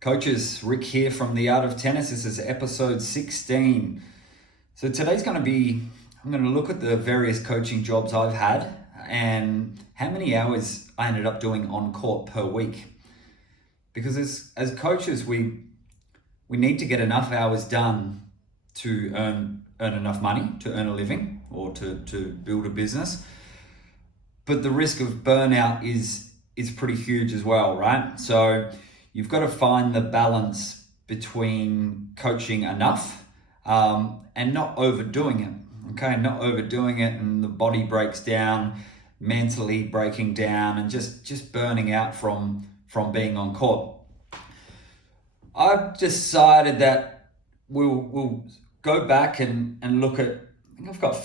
Coaches, Rick here from The Art of Tennis. This is episode 16. So today's I'm going to look at the various coaching jobs I've had and how many hours I ended up doing on court per week. Because as coaches, we need to get enough hours done to earn enough money, to earn a living, or to build a business. But the risk of burnout is pretty huge as well, right? So you've got to find the balance between coaching enough and not overdoing it, okay? Not overdoing it and the body breaks down, mentally breaking down and just burning out from being on court. I've decided that we'll go back and look at, I think I've got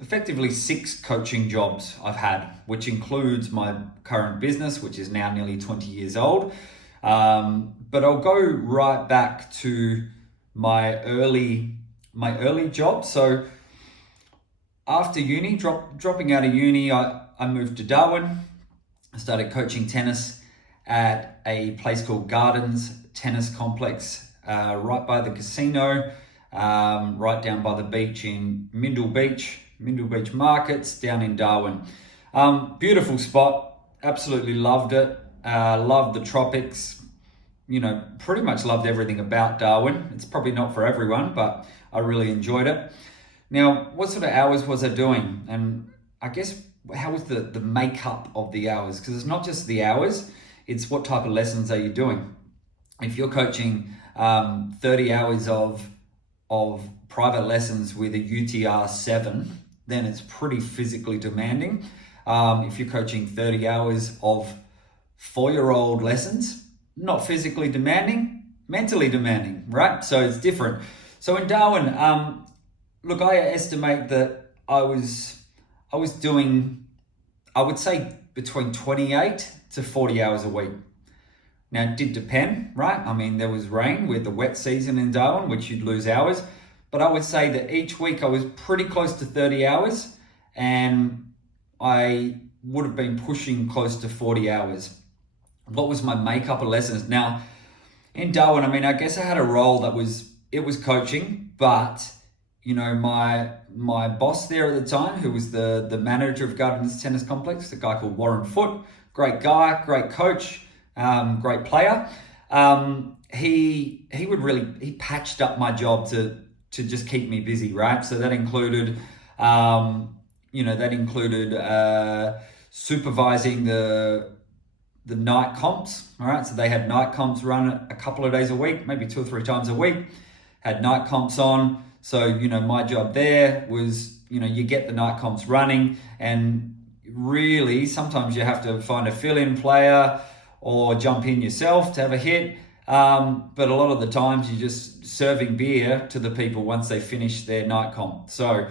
effectively six coaching jobs I've had, which includes my current business, which is now nearly 20 years old. But I'll go right back to my early job. So after uni, dropping out of uni, I moved to Darwin. I started coaching tennis at a place called Gardens Tennis Complex, right by the casino. Right down by the beach in Mindle Beach Markets down in Darwin. Beautiful spot, absolutely loved it. Loved the tropics, pretty much loved everything about Darwin. It's probably not for everyone, but I really enjoyed it. Now, what sort of hours was I doing? And I guess, how was the makeup of the hours? Because it's not just the hours, it's what type of lessons are you doing. If you're coaching 30 hours of private lessons with a UTR 7, then it's pretty physically demanding. If you're coaching 30 hours of 4-year-old lessons, not physically demanding, mentally demanding, right? So it's different. So in Darwin, look, I estimate that I was doing, I would say between 28 to 40 hours a week. Now, it did depend, right? I mean, there was rain with the wet season in Darwin, which you'd lose hours. But I would say that each week I was pretty close to 30 hours and I would have been pushing close to 40 hours. What was my makeup of lessons? Now, in Darwin, I mean, I guess I had a role that was coaching, but, my boss there at the time, who was the manager of Gardens Tennis Complex, a guy called Warren Foote, great guy, great coach, great player. He patched up my job to just keep me busy, right? So that included, supervising the night comps, all right? So they had night comps run a couple of days a week, maybe 2 or 3 times a week, had night comps on. So, my job there was, you get the night comps running and really sometimes you have to find a fill-in player or jump in yourself to have a hit. But a lot of the times you're just serving beer to the people once they finish their night comp. So,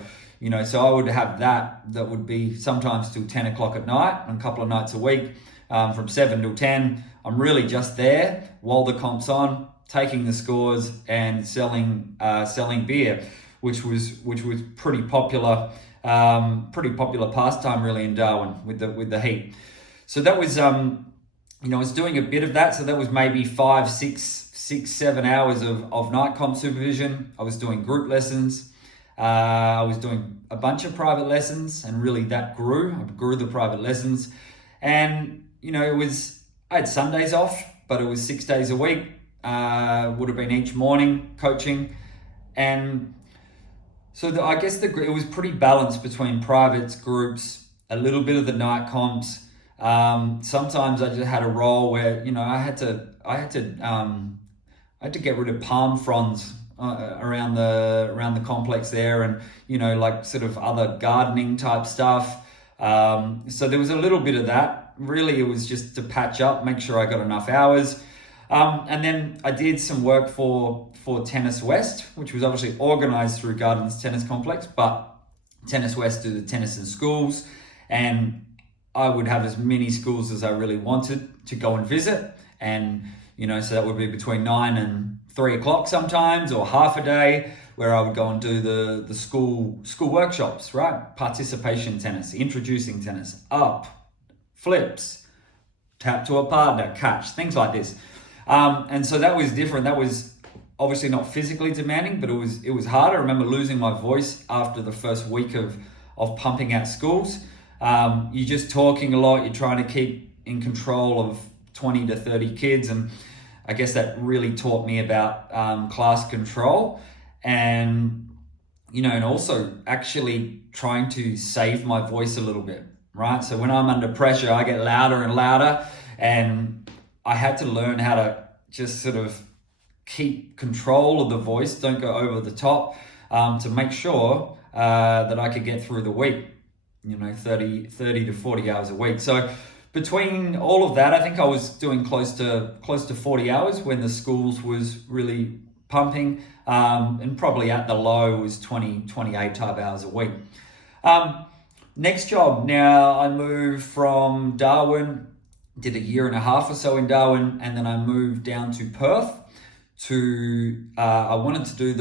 so I would have that would be sometimes till 10 o'clock at night and a couple of nights a week, from 7 till 10. I'm really just there while the comp's on, taking the scores and selling beer, which was pretty popular pastime really in Darwin with the heat. So that was, I was doing a bit of that. So that was maybe 5, 6, 7 hours of night comp supervision. I was doing group lessons. I was doing a bunch of private lessons and really that grew. I grew the private lessons. And, I had Sundays off, but it was 6 days a week. Would have been each morning coaching. And so I guess it was pretty balanced between privates, groups, a little bit of the night comps. Sometimes I just had a role where, I had to get rid of palm fronds around the complex there and, like sort of other gardening type stuff. So there was a little bit of that. Really, it was just to patch up, make sure I got enough hours. And then I did some work for Tennis West, which was obviously organized through Gardens Tennis Complex, but Tennis West do the tennis in schools. And I would have as many schools as I really wanted to go and visit. And, so that would be between 9 and 3 o'clock sometimes, or half a day, where I would go and do the school workshops, right? Participation tennis, introducing tennis, up, flips, tap to a partner, catch, things like this. And so that was different. That was obviously not physically demanding, but it was hard. I remember losing my voice after the first week of pumping out schools. You're just talking a lot. You're trying to keep in control of 20 to 30 kids. And I guess that really taught me about class control and, and also actually trying to save my voice a little bit, right? So when I'm under pressure, I get louder and louder, and I had to learn how to just sort of keep control of the voice, don't go over the top, to make sure that I could get through the week, 30 to 40 hours a week. So between all of that, I think I was doing close to 40 hours when the schools was really pumping, and probably at the low was 28 type hours a week. Next job, now I moved from Darwin, did a year and a half or so in Darwin, and then I moved down to Perth I wanted to do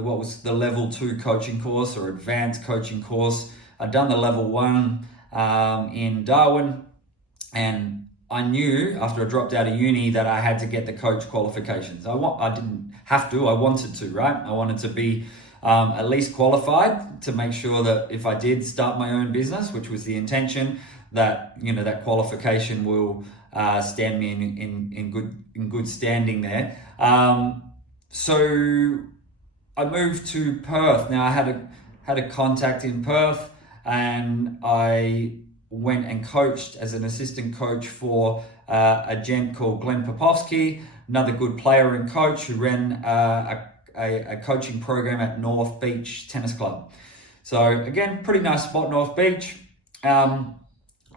what was the level 2 coaching course or advanced coaching course. I'd done the level 1 in Darwin, and I knew after I dropped out of uni that I had to get the coach qualifications. I didn't have to, I wanted to, right? I wanted to be at least qualified to make sure that if I did start my own business, which was the intention, that that qualification will stand me in good standing there. So I moved to Perth. Now I had a contact in Perth, and I went and coached as an assistant coach for a gent called Glenn Popovsky, another good player and coach who ran a coaching program at North Beach Tennis Club. So again, pretty nice spot, North Beach.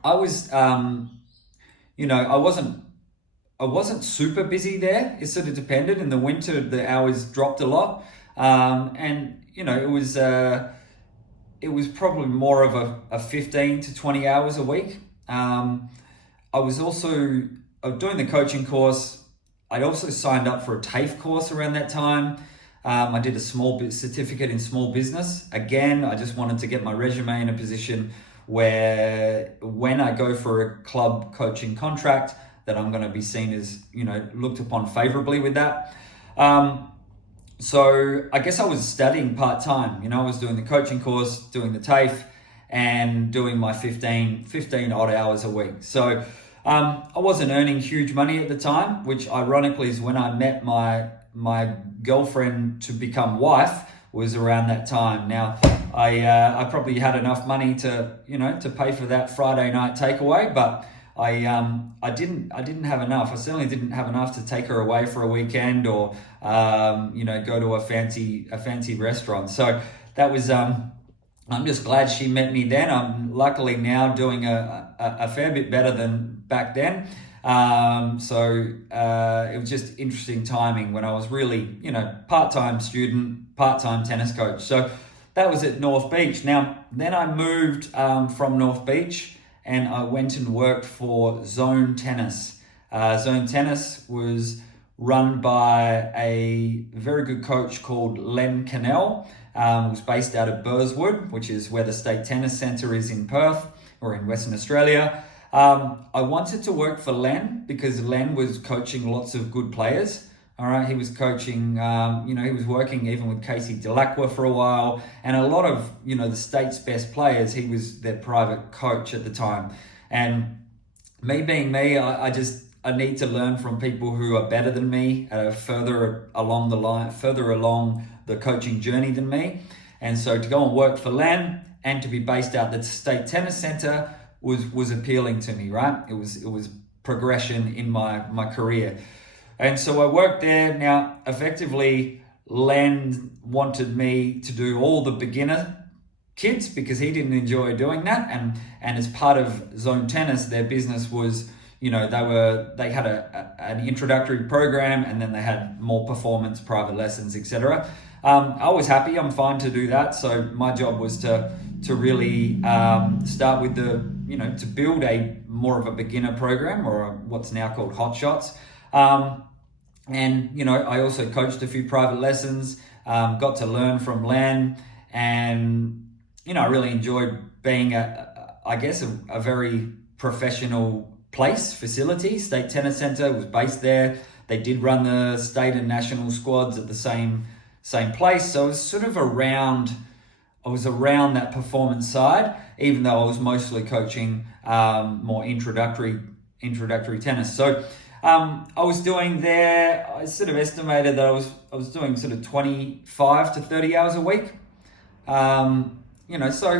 I was, I wasn't super busy there. It sort of depended. In the winter, the hours dropped a lot, and it was probably more of a 15 to 20 hours a week. I was also doing the coaching course. I'd also signed up for a TAFE course around that time. I did a certificate in small business. Again, I just wanted to get my resume in a position where when I go for a club coaching contract, that I'm going to be seen as, looked upon favorably with that. So I guess I was studying part-time. I was doing the coaching course, doing the TAFE, and doing my 15 odd hours a week. So I wasn't earning huge money at the time, which ironically is when I met my girlfriend to become wife, was around that time. Now, I probably had enough money to pay for that Friday night takeaway, but I didn't have enough. I certainly didn't have enough to take her away for a weekend or go to a fancy restaurant. So that was I'm just glad she met me then. I'm luckily now doing a fair bit better than back then. So it was just interesting timing when I was really, part-time student, part-time tennis coach. So that was at North Beach. Now, then I moved from North Beach and I went and worked for Zone Tennis. Zone Tennis was run by a very good coach called Len Cannell, who's based out of Burswood, which is where the State Tennis Centre is in Perth or in Western Australia. I wanted to work for Len because Len was coaching lots of good players. All right, he was coaching, he was working even with Casey Delacqua for a while, and a lot of, the state's best players, he was their private coach at the time. And me being me, I need to learn from people who are better than me, further along the coaching journey than me. And so to go and work for Len and to be based out at the State Tennis Centre was appealing to me, right? It was progression in my career. And so I worked there. Now, effectively, Len wanted me to do all the beginner kids because he didn't enjoy doing that. And as part of Zone Tennis, their business was, they had an introductory program, and then they had more performance, private lessons, etc. I was happy. I'm fine to do that. So my job was to really start with to build a more of a beginner program, or what's now called Hot Shots. And I also coached a few private lessons, got to learn from Len, and I really enjoyed being a very professional facility. State Tennis Centre was based there. They did run the state and national squads at the same place. So it was sort of around that performance side, even though I was mostly coaching more introductory tennis. So I was doing there, I sort of estimated that I was doing sort of 25 to 30 hours a week. So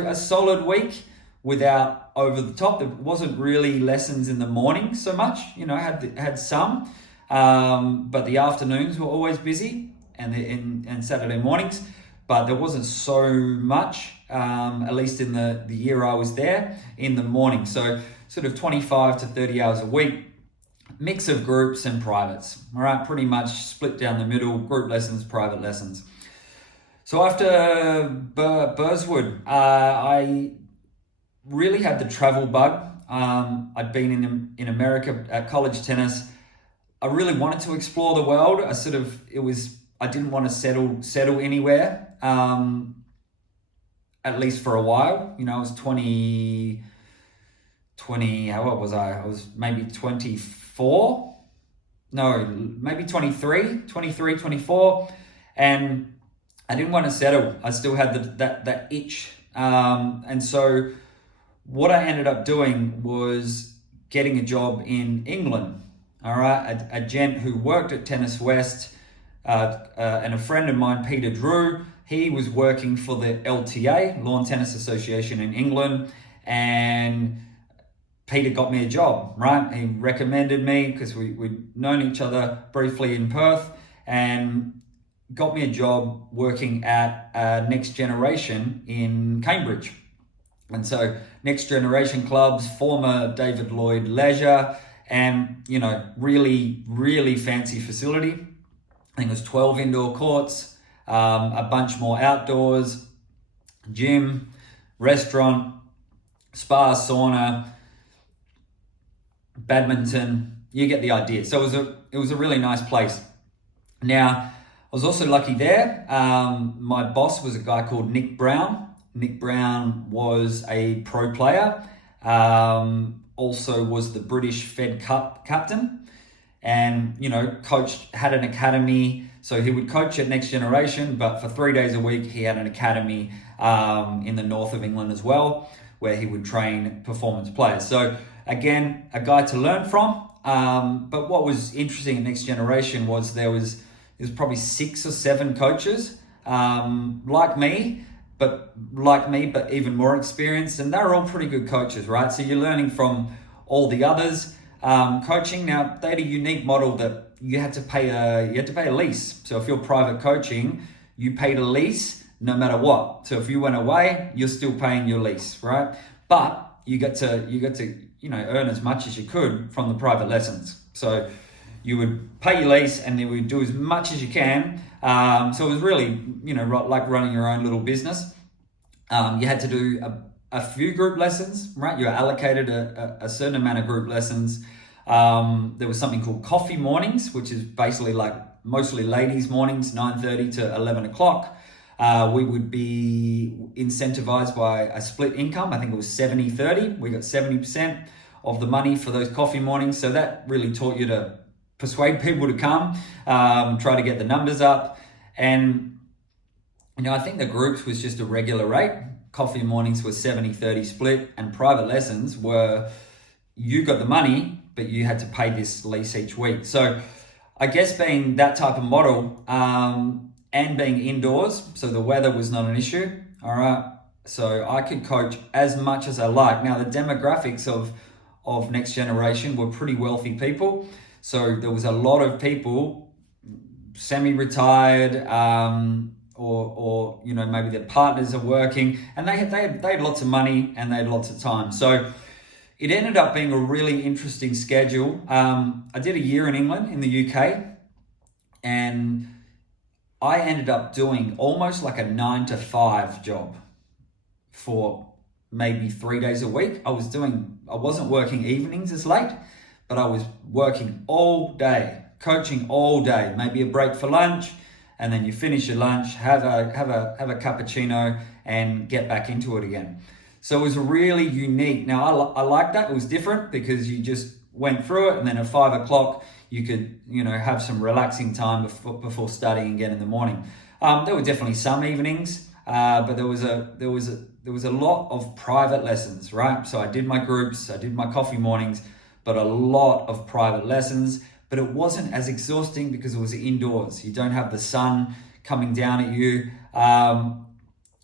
a solid week without over the top. There wasn't really lessons in the morning so much. I had some, but the afternoons were always busy, and Saturday mornings. But there wasn't so much, at least in the year I was there, in the morning. So sort of 25 to 30 hours a week, mix of groups and privates. All right, pretty much split down the middle, group lessons, private lessons. So after Burswood, I really had the travel bug. I'd been in America at college tennis. I really wanted to explore the world. I didn't want to settle anywhere, at least for a while. I was 20, how old was I? I was maybe 24. No, maybe 23, 24. And I didn't want to settle. I still had that itch. And so what I ended up doing was getting a job in England. All right, a gent who worked at Tennis West, and a friend of mine, Peter Drew, he was working for the LTA, Lawn Tennis Association in England, and Peter got me a job, right? He recommended me because we'd known each other briefly in Perth, and got me a job working at Next Generation in Cambridge. And so Next Generation clubs, former David Lloyd Leisure, and really, really fancy facility. I think it was 12 indoor courts, a bunch more outdoors, gym, restaurant, spa, sauna, badminton. You get the idea. So it was a really nice place. Now, I was also lucky there. My boss was a guy called Nick Brown. Nick Brown was a pro player, also was the British Fed Cup captain, and had an academy. So he would coach at Next Generation, but for 3 days a week he had an academy in the north of England as well, where he would train performance players. So again, a guy to learn from. But what was interesting at Next Generation was there was probably 6 or 7 coaches like me, but even more experienced, and they're all pretty good coaches, right? So you're learning from all the others. Coaching, now they had a unique model that you had to pay a lease. So if you're private coaching, you paid a lease no matter what. So if you went away, you're still paying your lease, right? But you get to earn as much as you could from the private lessons. So you would pay your lease and then would do as much as you can. So it was really, like running your own little business. You had to do a few group lessons, right? You were allocated a certain amount of group lessons. There was something called coffee mornings, which is basically like mostly ladies' mornings, 9:30 to 11 o'clock. We would be incentivized by a split income. I think it was 70-30. We got 70% of the money for those coffee mornings. So that really taught you to persuade people to come, try to get the numbers up. And, I think the groups was just a regular rate. Coffee mornings was 70-30 split, and private lessons were, you got the money, but you had to pay this lease each week. So I guess being that type of model, and being indoors, so the weather was not an issue, all right? So I could coach as much as I like. Now, the demographics of Next Generation were pretty wealthy people. So there was a lot of people semi-retired, or maybe their partners are working, and they had lots of money and they had lots of time. So it ended up being a really interesting schedule. I did a year in England, in the UK, and I ended up doing almost like a 9 to 5 job for maybe 3 days a week. I wasn't working evenings as late, but I was working all day, coaching all day, maybe a break for lunch, and then you finish your lunch, have a cappuccino, and get back into it again. So it was really unique. Now I like that. It was different because you just went through it, and then at 5 o'clock you could, have some relaxing time before studying again in the morning. There were definitely some evenings, but there was a lot of private lessons, right? So I did my groups, I did my coffee mornings, but a lot of private lessons. But it wasn't as exhausting because it was indoors. You don't have the sun coming down at you.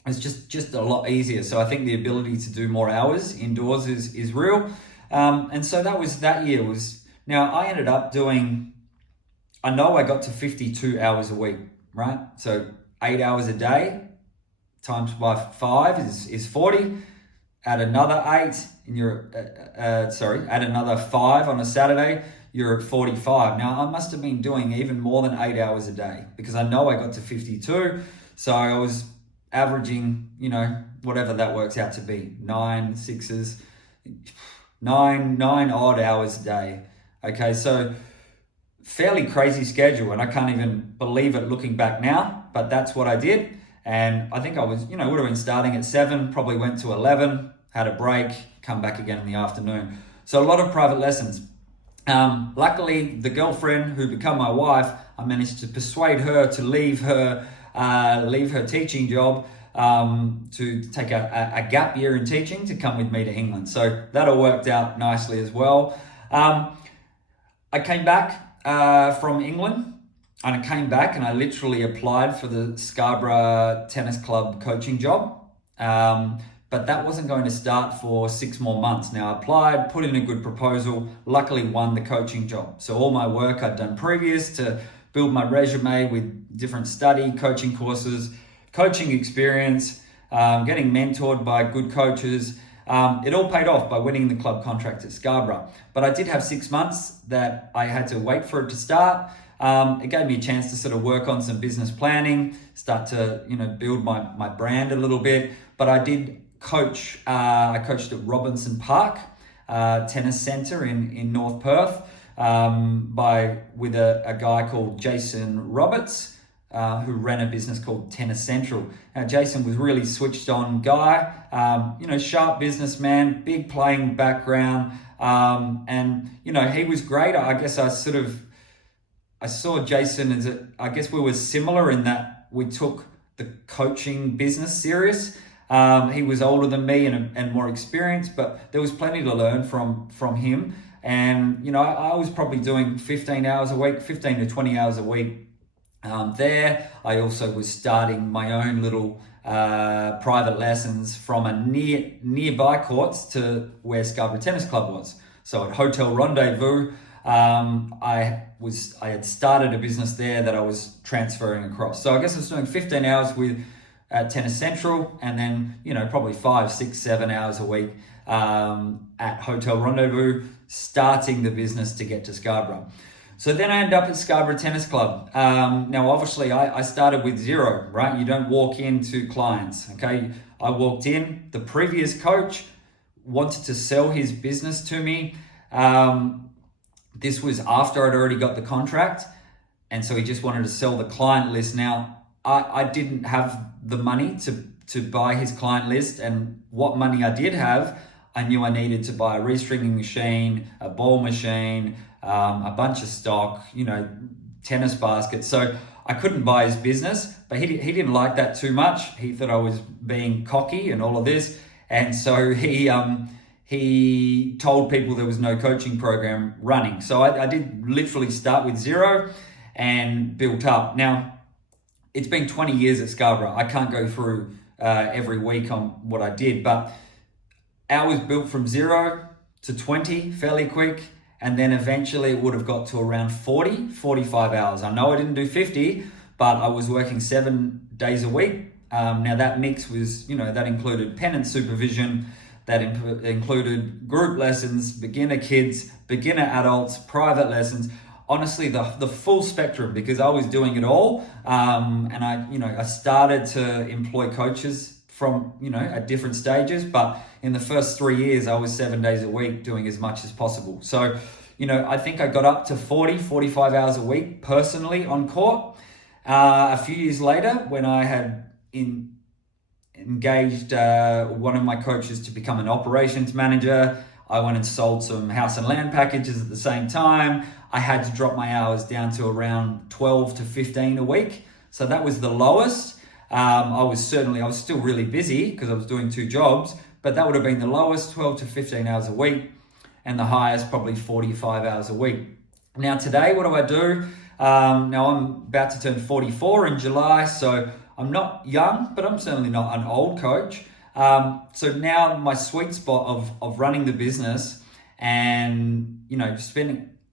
It's just a lot easier. So I think the ability to do more hours indoors is real. And so that year now I ended up doing, I know I got to 52 hours a week, right? So 8 hours a day times by 5 is 40. Add another 8 and you're, add another 5 on a Saturday, you're at 45. Now I must have been doing even more than 8 hours a day because I know I got to 52. So I was averaging, whatever that works out to be, 9 odd hours a day. Okay, so fairly crazy schedule, and I can't even believe it looking back now, but that's what I did. And I think I was, would have been starting at 7, probably went to 11, had a break, come back again in the afternoon. So a lot of private lessons. Luckily, the girlfriend who became my wife, I managed to persuade her to leave her teaching job, to take a gap year in teaching to come with me to England. So that all worked out nicely as well. I came back from England, and I literally applied for the Scarborough Tennis Club coaching job. But that wasn't going to start for 6 more months. Now I applied, put in a good proposal, luckily won the coaching job. So all my work I'd done previous to build my resume with different study, coaching courses, coaching experience, getting mentored by good coaches, it all paid off by winning the club contract at Scarborough. But I did have 6 months that I had to wait for it to start. It gave me a chance to sort of work on some business planning, start to, build my brand a little bit. But I did coach. I coached at Robinson Park Tennis Centre in North Perth with a guy called Jason Roberts, who ran a business called Tennis Central. Now, Jason was really switched on guy, sharp businessman, big playing background, and he was great. I guess I saw Jason as I guess we were similar in that we took the coaching business serious. He was older than me and more experienced, but there was plenty to learn from him. And, I was probably doing 15 to 20 hours a week there. I also was starting my own little private lessons from a nearby courts to where Scarborough Tennis Club was. So at Hotel Rendezvous, I had started a business there that I was transferring across. So I guess I was doing 15 hours at Tennis Central, and then, probably 5, 6, 7 hours a week at Hotel Rendezvous, starting the business to get to Scarborough. So then I ended up at Scarborough Tennis Club. Now, obviously, I started with 0, right? You don't walk into clients, okay? I walked in, the previous coach wanted to sell his business to me. This was after I'd already got the contract, and so he just wanted to sell the client list. Now, I didn't have the money to buy his client list, and what money I did have, I knew I needed to buy a restringing machine, a ball machine, a bunch of stock, tennis baskets. So I couldn't buy his business, but he didn't like that too much. He thought I was being cocky and all of this, and so he told people there was no coaching program running. So I did literally start with 0 and built up. Now, it's been 20 years at Scarborough. I can't go through every week on what I did, but hours built from 0 to 20 fairly quick. And then eventually it would have got to around 40, 45 hours. I know I didn't do 50, but I was working 7 days a week. Now that mix was, that included pennant supervision, that included group lessons, beginner kids, beginner adults, private lessons. Honestly, the full spectrum, because I was doing it all. And I started to employ coaches from, at different stages, but in the first 3 years, I was 7 days a week doing as much as possible. So, I think I got up to 40, 45 hours a week personally on court. A few years later, when I had engaged one of my coaches to become an operations manager, I went and sold some house and land packages at the same time. I had to drop my hours down to around 12 to 15 a week. So that was the lowest. I was still really busy because I was doing 2 jobs, but that would have been the lowest, 12 to 15 hours a week, and the highest, probably 45 hours a week. Now today, what do I do? Now I'm about to turn 44 in July, so I'm not young, but I'm certainly not an old coach. So now my sweet spot of running the business and,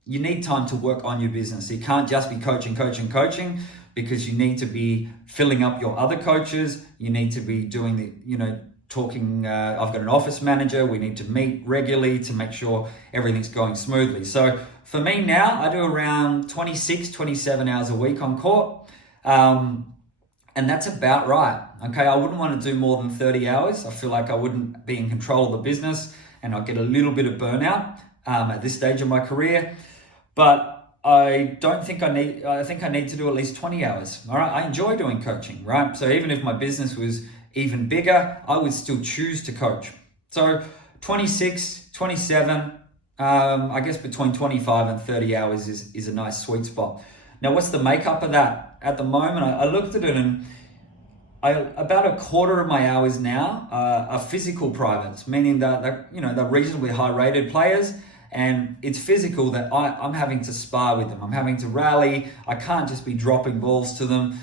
you need time to work on your business. You can't just be coaching, because you need to be filling up your other coaches. You need to be doing talking. I've got an office manager. We need to meet regularly to make sure everything's going smoothly. So for me now, I do around 26, 27 hours a week on court. And that's about right. Okay, I wouldn't want to do more than 30 hours. I feel like I wouldn't be in control of the business and I'd get a little bit of burnout at this stage of my career. But I think I need to do at least 20 hours. All right, I enjoy doing coaching, right? So even if my business was even bigger, I would still choose to coach. So 26, 27, I guess between 25 and 30 hours is a nice sweet spot. Now, what's the makeup of that? At the moment, I looked at it and about a quarter of my hours now are physical privates, meaning that they're reasonably high rated players, and it's physical that I'm having to spar with them. I'm having to rally. I can't just be dropping balls to them.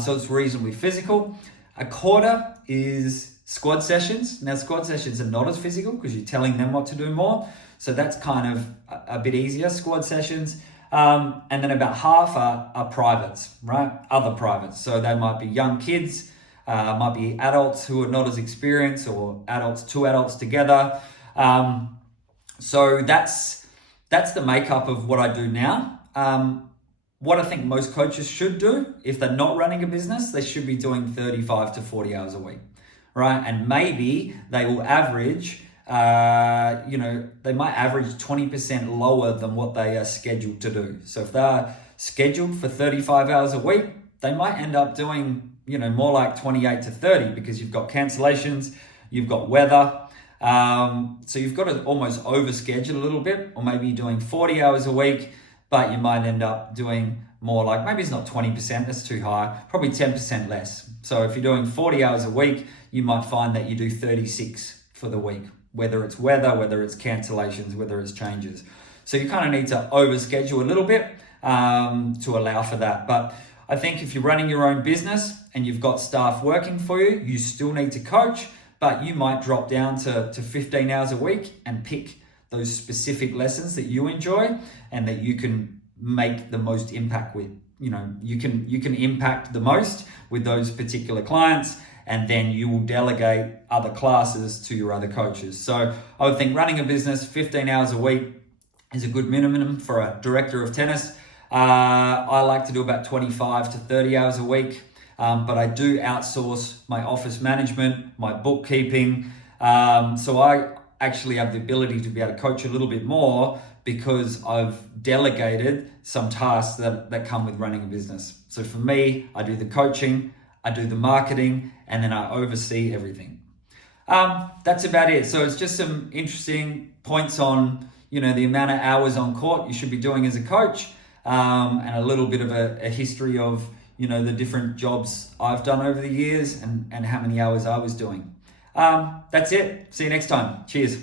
So it's reasonably physical. A quarter is squad sessions. Now, squad sessions are not as physical because you're telling them what to do more. So that's kind of a bit easier, squad sessions. And then about half are privates, right? Other privates. So they might be young kids, might be adults who are not as experienced, or two adults together. So that's the makeup of what I do now. What I think most coaches should do, if they're not running a business, they should be doing 35 to 40 hours a week, right? And maybe they will average, they might average 20% lower than what they are scheduled to do. So if they're scheduled for 35 hours a week, they might end up doing, more like 28 to 30 because you've got cancellations, you've got weather. So you've got to almost overschedule a little bit, or maybe you're doing 40 hours a week, but you might end up doing more like, maybe it's not 20%, that's too high, probably 10% less. So if you're doing 40 hours a week, you might find that you do 36 for the week, whether it's weather, whether it's cancellations, whether it's changes. So you kind of need to overschedule a little bit to allow for that. But I think if you're running your own business and you've got staff working for you, you still need to coach, but you might drop down to 15 hours a week and pick those specific lessons that you enjoy and that you can make the most impact with. You can impact the most with those particular clients, and then you will delegate other classes to your other coaches. So I would think running a business 15 hours a week is a good minimum for a director of tennis. I like to do about 25 to 30 hours a week, but I do outsource my office management, my bookkeeping. So I actually have the ability to be able to coach a little bit more because I've delegated some tasks that come with running a business. So for me, I do the coaching, I do the marketing, and then I oversee everything. That's about it. So it's just some interesting points on, the amount of hours on court you should be doing as a coach, and a little bit of a history of, the different jobs I've done over the years and how many hours I was doing. That's it. See you next time. Cheers.